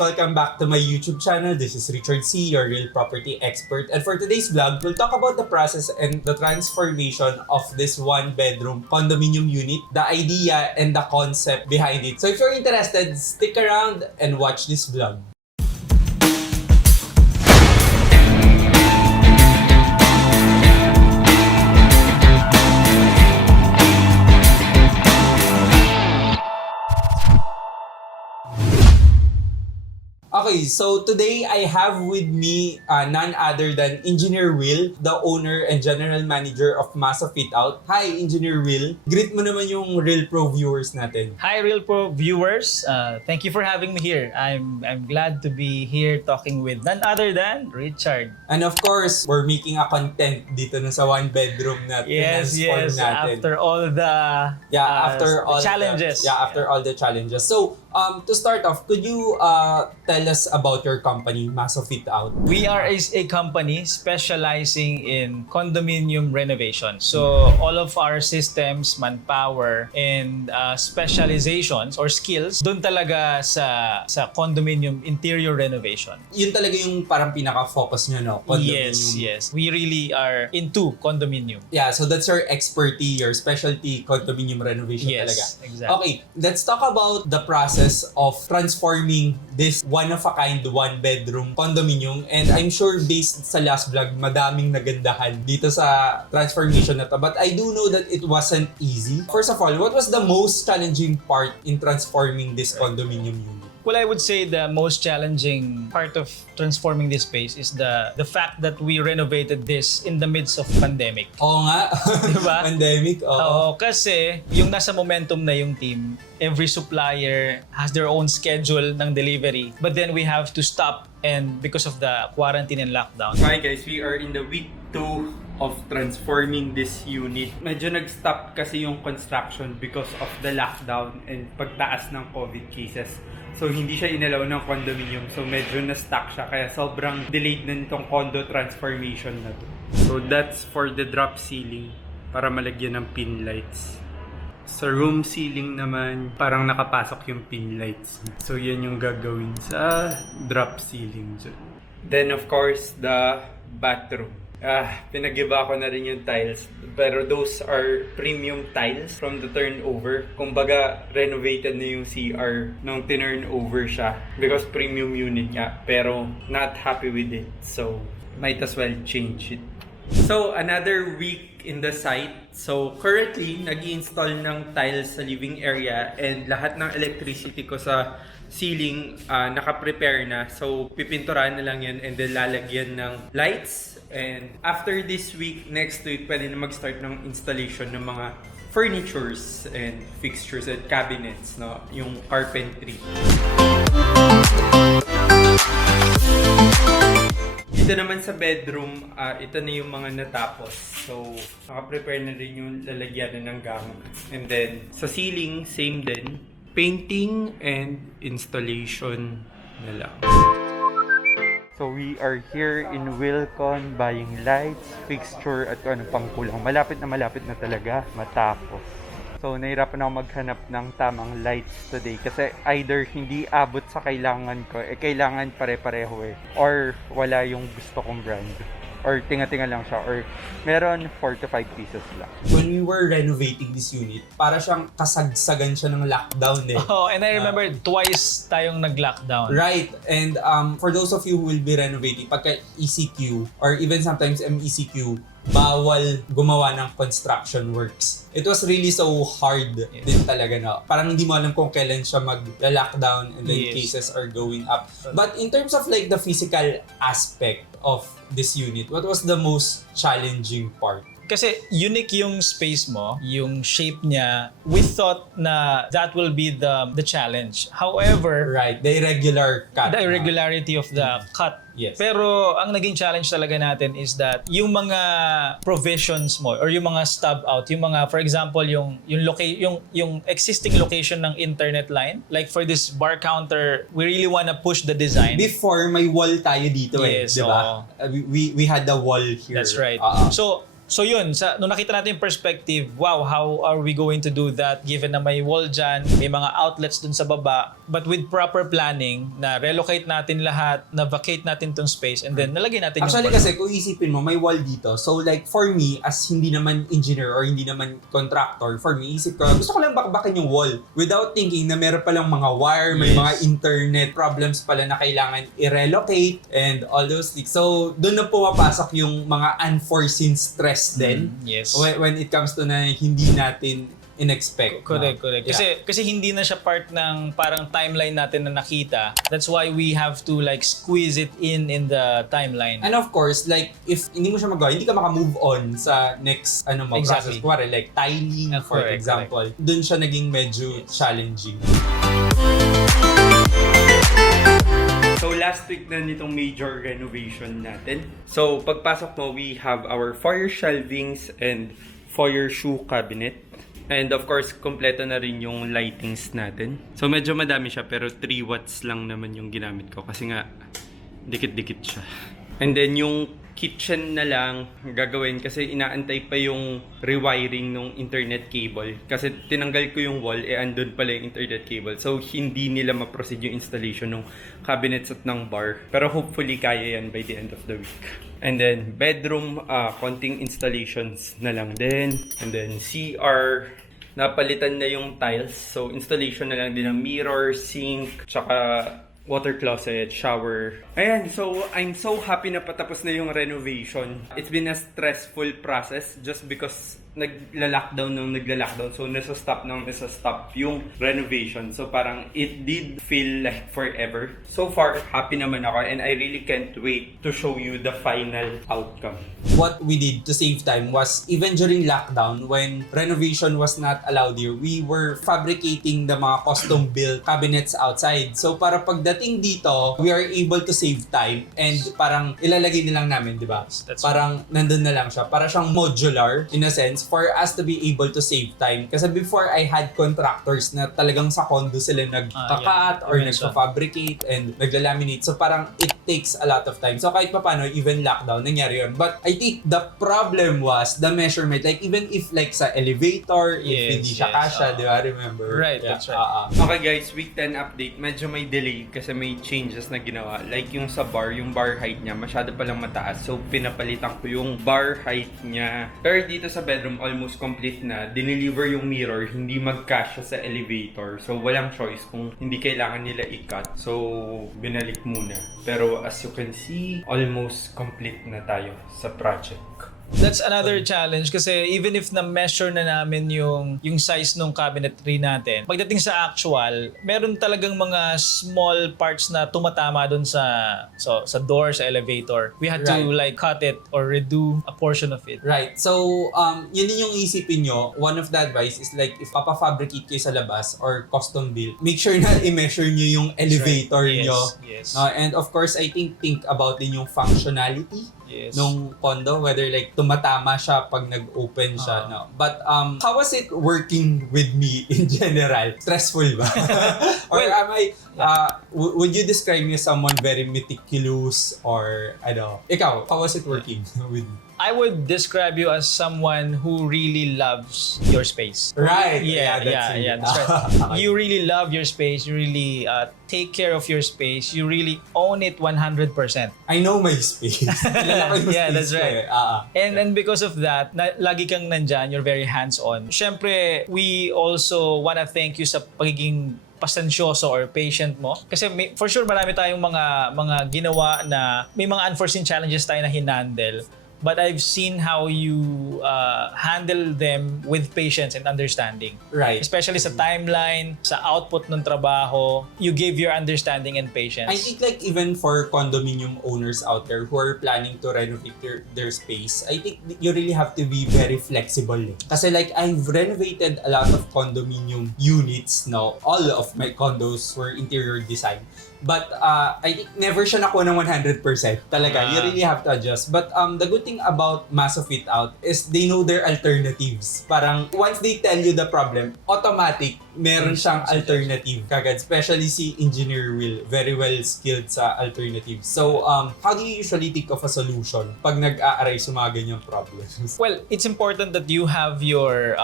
welcome back to my YouTube channel. This is Richard C, your real property expert. And for today's vlog, we'll talk about the process and the transformation of this one-bedroom condominium unit, the idea and the concept behind it. So if you're interested, stick around and watch this vlog. Okay, so today I have with me none other than Engineer Will, the owner and general manager of Masofitout. Hi, Engineer Will. Greet mo naman yung Real Pro viewers natin. Hi, Real Pro viewers. Thank you for having me here. I'm glad to be here talking with none other than Richard. And of course, we're making a content dito na sa one bedroom na Yes. natin. After all the challenges. After all the challenges. So, to start off, could you tell us about your company, Masofitout? We are a company specializing in condominium renovation. So all of our systems, manpower, and specializations or skills doon talaga sa condominium interior renovation. Yun talaga yung parang pinaka-focus nyo, no? Condominium. Yes. We really are into condominium. Yeah, so that's your expertise, your specialty, condominium renovation talaga. Yes, exactly. Okay, let's talk about the process of transforming this one-of-a-kind, one-bedroom condominium. And I'm sure based sa last vlog, madaming nagandahan dito sa transformation na to. But I do know that it wasn't easy. First of all, what was the most challenging part in transforming this condominium unit? Well, I would say the most challenging part of transforming this space is the fact that we renovated this in the midst of pandemic. Oo nga. Diba? Pandemic, oo. Oo, kasi yung nasa momentum na yung team, every supplier has their own schedule ng delivery. But then we have to stop and because of the quarantine and lockdown. Hi guys, we are in the week 2 of transforming this unit. Medyo nag-stop kasi yung construction because of the lockdown and pagtaas ng COVID cases. So hindi siya inalaw ng condominium. So medyo na-stuck siya. Kaya sobrang delayed na nitong condo transformation na to. So that's for the drop ceiling para malagyan ng pin lights. Sa room ceiling naman, parang nakapasok yung pin lights. So yan yung gagawin sa drop ceiling. Then of course, the bathroom. Pinag-iba ko na rin yung tiles. Pero those are premium tiles from the turnover. Kumbaga, renovated na yung CR nung tinurnover siya. Because premium unit nga. Pero not happy with it. So, might as well change it. So, another week in the site. So, currently, nag-i-install ng tiles sa living area. And lahat ng electricity ko sa ceiling, naka-prepare na. So, pipinturahan na lang yan and then lalagyan ng lights. And after this week, next week, pwede na mag-start ng installation ng mga furnitures and fixtures and cabinets, no? Yung carpentry. Dito naman sa bedroom, ito na yung mga natapos. So, naka-prepare na rin yung lalagyan ng gamit. And then, sa ceiling, same din. Painting and installation na lang. So we are here in Wilcon buying lights, fixture at ano pang kulang. Malapit na talaga matapos. So nahirapan ako maghanap ng tamang lights today kasi either hindi abot sa kailangan ko, kailangan pare-pareho or wala yung gusto kong brand. Or tinga-tinga lang siya, or meron 4 to 5 pieces lang. When we were renovating this unit, para siyang kasagsagan siya ng lockdown eh. Oh, and I remember twice tayong nag-lockdown. Right, and for those of you who will be renovating, pagka ECQ, or even sometimes MECQ, bawal gumawa ng construction works. It was really so hard din talaga na. Parang hindi mo alam kung kailan siya mag-lockdown and then cases are going up. But in terms of like the physical aspect of this unit, what was the most challenging part? Kasi unique yung space mo, yung shape niya. We thought na that will be the challenge. However, right, the irregular cut. The irregularity of the cut. Yes. Pero ang naging challenge talaga natin is that yung mga provisions mo or yung mga stub out, yung mga for example yung existing location ng internet line, like for this bar counter, we really wanna push the design. Before may wall tayo dito yes, di ba? We had the wall here. That's right. So So yun, nung nakita natin yung perspective, wow, how are we going to do that given na may wall dyan, may mga outlets dun sa baba, but with proper planning, na relocate natin lahat, na vacate natin tong space, and then nalagay natin Actually yung kasi kung isipin mo, may wall dito. So like for me, as hindi naman engineer or hindi naman contractor, for me, isip ko, gusto ko lang bakbakin yung wall without thinking na meron palang mga wire, may mga internet problems pala na kailangan i-relocate and all those things. So doon na pumapasok yung mga unforeseen stress din. Yes. When it comes to na hindi natin in-expect. Correct. Yeah. Kasi hindi na siya part ng parang timeline natin na nakita. That's why we have to like squeeze it in the timeline. And of course, like if hindi mo siya magawa, hindi ka maka-move on sa next process. Kuwari, like tiling, for example. Doon siya naging medyo challenging. So last week na nitong major renovation natin. So pagpasok mo, we have our foyer shelvings and foyer shoe cabinet. And of course, kompleto na rin yung lightings natin. So medyo madami siya pero 3 watts lang naman yung ginamit ko kasi nga dikit-dikit siya. And then yung kitchen na lang gagawin kasi inaantay pa yung rewiring ng internet cable. Kasi tinanggal ko yung wall, andun pala yung internet cable. So hindi nila ma-proceed yung installation ng cabinets at ng bar. Pero hopefully kaya yan by the end of the week. And then bedroom, konting installations na lang din. And then CR, napalitan na yung tiles. So installation na lang din ng mirror, sink, tsaka water closet, shower. Ayan, so I'm so happy na patapos na yung renovation. It's been a stressful process just because nagla-lockdown. So nasa-stop yung renovation. So parang it did feel like forever. So far, happy naman ako and I really can't wait to show you the final outcome. What we did to save time was even during lockdown when renovation was not allowed here, we were fabricating the mga custom-built cabinets outside. So para pagdating dito, we are able to save time and parang ilalagay nilang namin, di ba? Parang nandun na lang siya. Para siyang modular in a sense for us to be able to save time. Kasi before I had contractors na talagang sa condo sila nagkakat or nagpa-fabricate and naglalaminate. So parang it takes a lot of time. So kahit pa paano, even lockdown, nangyari yun. But I think the problem was the measurement. Like even if like sa elevator, if hindi siya kasha, di ba? Remember? Right, yeah. That's right. Okay guys, week 10 update. Medyo may delay kasi may changes na ginawa. Like yung sa bar, yung bar height niya, masyado palang mataas. So pinapalitan ko yung bar height niya. Pero dito sa bedroom, almost complete na. Dineliver yung mirror, hindi magkasya sa elevator. So walang choice kung hindi kailangan nila i-cut. So binalik muna. Pero as you can see, almost complete na tayo sa project. That's another challenge kasi even if na-measure na namin yung size ng cabinetry natin, pagdating sa actual, meron talagang mga small parts na tumatama dun sa door, sa elevator. We had to like cut it or redo a portion of it. Right. So, yun din yung isipin nyo. One of the advice is like if papafabricate kayo sa labas or custom build, make sure na i-measure nyo yung elevator nyo. Yes. And of course, I think about din yung functionality nung condo, whether like tumatama siya pag nag-open siya. No? But how was it working with me in general? Stressful ba? Or am I, would you describe me as someone very meticulous or, ikaw, how was it working with me? I would describe you as someone who really loves your space. Right. That's right. You really love your space. You really take care of your space. You really own it 100%. I know my space. That's right. And because of that, lagi kang nandyan, you're very hands-on. Siyempre, we also wanna thank you sa pagiging pasensyoso or patient mo. Kasi for sure marami tayong mga ginawa na may mga unforeseen challenges tayo na hinandle. But I've seen how you handle them with patience and understanding. Right. Especially sa timeline, sa output ng trabaho, you give your understanding and patience. I think like even for condominium owners out there who are planning to renovate their space, I think you really have to be very flexible. Kasi like I've renovated a lot of condominium units now. All of my condos were interior design. But I think never siya nakuha ng 100% talaga. You really have to adjust. But the good thing about Masofitout is they know their alternatives. Parang once they tell you the problem, automatic meron siyang alternative kagad. Especially si Engineer Will, very well skilled sa alternative. So, how do you usually think of a solution pag nag-a-arise sa mga ganyang problems? Well, it's important that you have your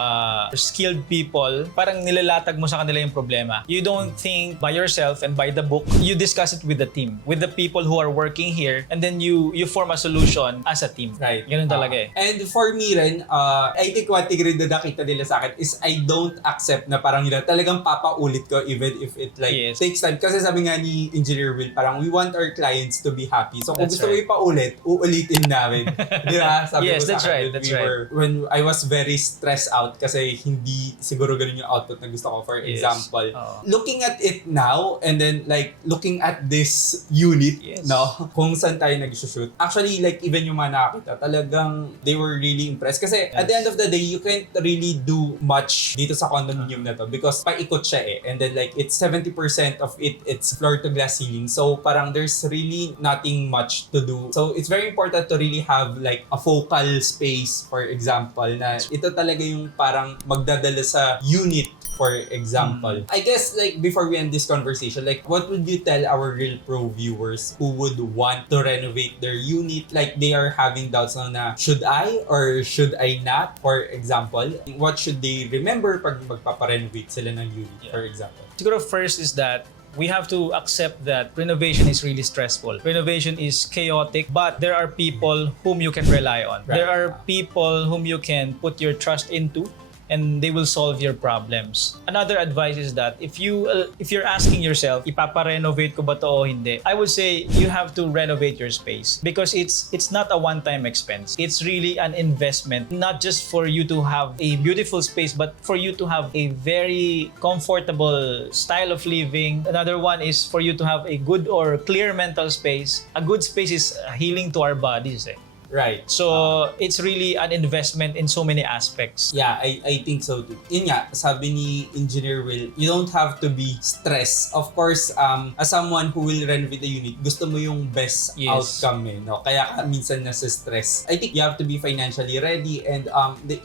skilled people, parang nilalatag mo sa kanila yung problema. You don't think by yourself and by the book. You discuss it with the team, with the people who are working here, and then you form a solution as a team. Right. Ganun talaga eh. And for me rin, I think one thing rin na nakita nila sa akin is I don't accept na parang yun, talagang papaulit ko even if it like takes time. Kasi sabi nga ni Engineer Will, parang we want our clients to be happy. So kung gusto mo ipaulit, uulitin namin. Di ba? Sabi Yes, ko that's sa akin right. That's right. When I was very stressed out kasi hindi siguro ganun yung output na gusto ko. For example, looking at it now and then like looking at this unit, no, kung saan tayo nag-shoot. Actually, like even yung mga nakakita, talagang they were really impressed. Kasi at the end of the day, you can't really do much dito sa condominium na to because paikot siya eh. And then like it's 70% of it's floor to glass ceiling. So parang there's really nothing much to do. So it's very important to really have like a focal space, for example, na ito talaga yung parang magdadala sa unit. For example, I guess like before we end this conversation, like what would you tell our Real Pro viewers who would want to renovate their unit? Like they are having doubts na should I or should I not? For example, what should they remember pag magpaparenovate sila ng unit? For example, siguro first is that we have to accept that renovation is really stressful. Renovation is chaotic, but there are people whom you can rely on. Right. There are people whom you can put your trust into, and they will solve your problems. Another advice is that if you're asking yourself, ipapa-renovate ko ba to o hindi? I would say you have to renovate your space because it's not a one-time expense. It's really an investment, not just for you to have a beautiful space, but for you to have a very comfortable style of living. Another one is for you to have a good or clear mental space. A good space is healing to our bodies. right. So, it's really an investment in so many aspects. Yeah, I think so too. Yun nga, sabi ni Engineer Will, you don't have to be stressed. Of course, as someone who will renovate the unit, gusto mo yung best outcome eh, no? Kaya ka minsan nasa stress. I think you have to be financially ready and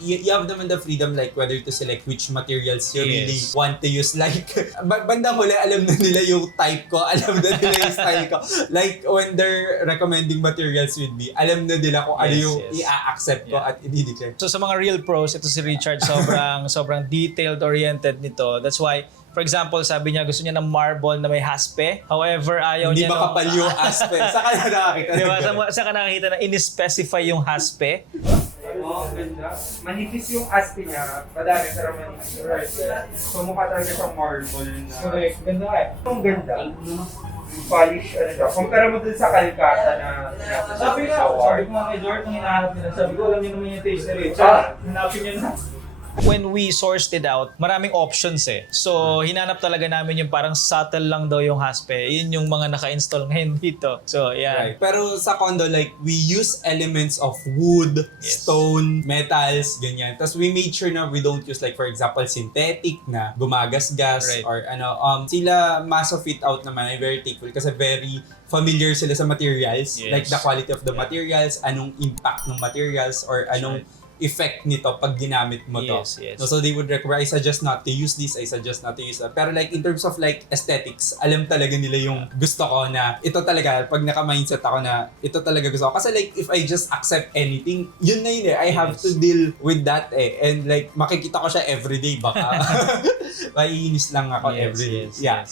you have naman the freedom like whether to select which materials you really want to use. Like, bandang huli, alam na nila yung type ko, alam na nila yung style ko. Like, when they're recommending materials with me, alam na nila kung ano yung i-accept ko at i-declare. So sa mga real pros, ito si Richard sobrang detailed oriented nito. That's why, for example, sabi niya gusto niya ng marble na may haspe. However, ayaw hindi niya makapal yung haspe. Saka na nakakita. Diba? Saka nakakita na in-specify yung haspe. Ganda. Manipis yung haspe niya. Madami pero manipis. So mukha talaga siyang marble na. Correct. Ganda eh. Ang ganda. Polish, ano siya. Kumpara mo dun sa Calcata na sabi ko nga kay George, nung hinahanap nila, sabi ko, alam niyo naman yung taste ni Richard. Hanapin niyo na. When we sourced it out, maraming options eh. So, hinanap talaga namin yung parang subtle lang daw yung haspe. Yun yung mga naka-install ngayon dito. So, yeah. Right. Pero sa condo, like, we use elements of wood, stone, metals, ganyan. Tapos we made sure na we don't use like, for example, synthetic na gumagasgas or ano. Sila Masofitout naman ay very thankful kasi very familiar sila sa materials. Like the quality of the materials, anong impact ng materials, or anong effect nito pag ginamit mo to. So they would recommend, I suggest not to use this, I suggest not to use that. Pero like in terms of like aesthetics, alam talaga nila yung gusto ko na ito talaga, pag naka-mindset ako na ito talaga gusto ko. Kasi like if I just accept anything, yun na yun eh. I have to deal with that eh. And like makikita ko siya everyday baka. Maiinis lang ako everyday. Yeah.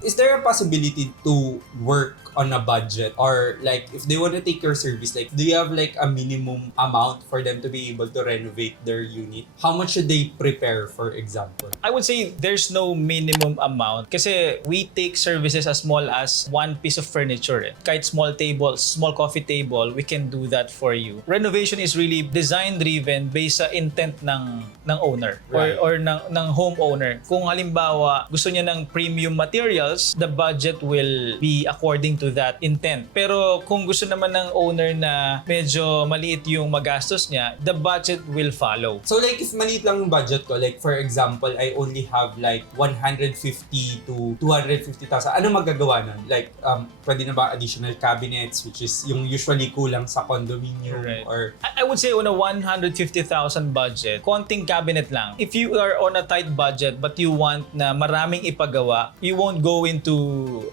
Is there a possibility to work on a budget, or like if they want to take your service, like do you have like a minimum amount for them to be able to renovate their unit? How much should they prepare, for example? I would say there's no minimum amount kasi we take services as small as one piece of furniture. Kahit small table, small coffee table, we can do that for you. Renovation is really design driven based sa intent ng owner or ng homeowner. Kung halimbawa gusto niya ng premium materials, the budget will be according to to that intent. Pero kung gusto naman ng owner na medyo maliit yung magastos niya, the budget will follow. So like if maliit lang yung budget ko, like for example, I only have like 150 to 250,000. Ano magagawa nun? Like pwede na ba additional cabinets, which is yung usually kulang sa condominium? Right. Or I would say on a 150,000 budget, konting cabinet lang. If you are on a tight budget but you want na maraming ipagawa, you won't go into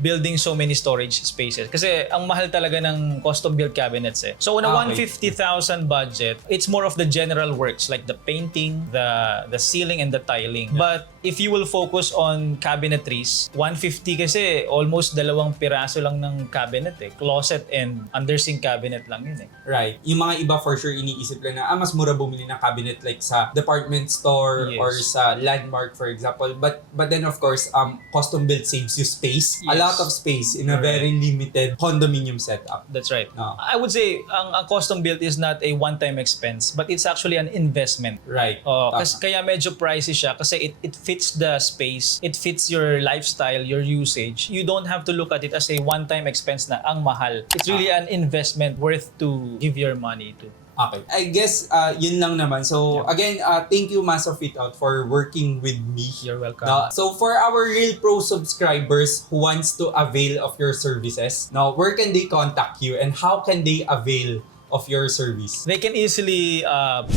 building so many storage spaces. Kasi ang mahal talaga ng custom-built cabinets eh. So on a 150,000 budget, it's more of the general works like the painting, the ceiling, and the tiling. But if you will focus on cabinetries, 150 kasi almost 2 piraso lang ng cabinet eh. Closet and undersink cabinet lang yun eh. right. Yung mga iba for sure iniisip lang na mas mura bumili ng cabinet like sa department store Yes. or sa Landmark for example. But then of course, custom built saves you space. A Yes. lot of space in a very limited condominium setup. That's right. No. I would say ang custom built is not a one-time expense, but it's actually an investment. Right. Kasi kaya medyo pricey siya kasi it fits the space, it fits your lifestyle, your usage. You don't have to look at it as a one-time expense na ang mahal. It's really an investment worth to give your money to. Okay. I guess yun lang naman. So again, thank you Masofitout for working with me. You're welcome. So for our Real Pro subscribers who wants to avail of your services, now where can they contact you and how can they avail of your service? They can easily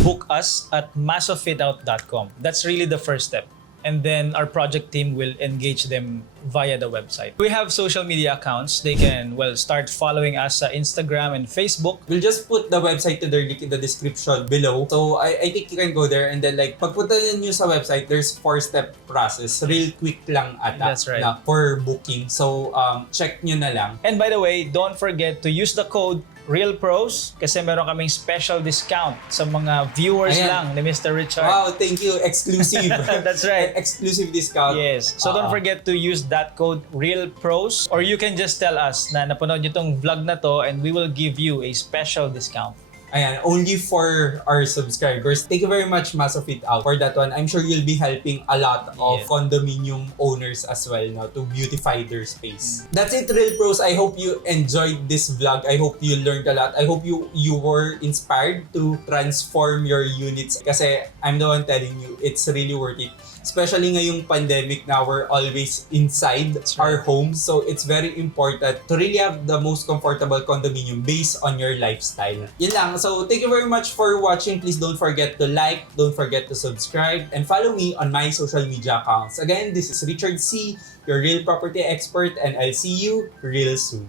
book us at masofitout.com. That's really the first step. And then our project team will engage them via the website. We have social media accounts. They can, start following us sa Instagram and Facebook. We'll just put the website to their link in the description below. So I think you can go there and then like pagpunta nyo sa website, there's 4-step process. Real quick lang ata. That's right. Na for booking. So check nyo na lang. And by the way, don't forget to use the code REALPROS kasi meron kaming special discount sa mga viewers Ayan. lang ni Mr. Richard. Wow, thank you. Exclusive. That's right. Exclusive discount. Yes. So don't forget to use that code REALPROS or you can just tell us na napanood nyo tong vlog na to and we will give you a special discount. Ayan, only for our subscribers. Thank you very much, Masofitout, for that one. I'm sure you'll be helping a lot of condominium owners as well now to beautify their space. That's it, Real Pros. I hope you enjoyed this vlog. I hope you learned a lot. I hope you were inspired to transform your units kasi I'm the one telling you, it's really worth it. Especially ngayong pandemic na we're always inside our homes. So it's very important to really have the most comfortable condominium based on your lifestyle. Yun lang. So thank you very much for watching. Please don't forget to like, don't forget to subscribe, and follow me on my social media accounts. Again, this is Richard C, your real property expert, and I'll see you real soon.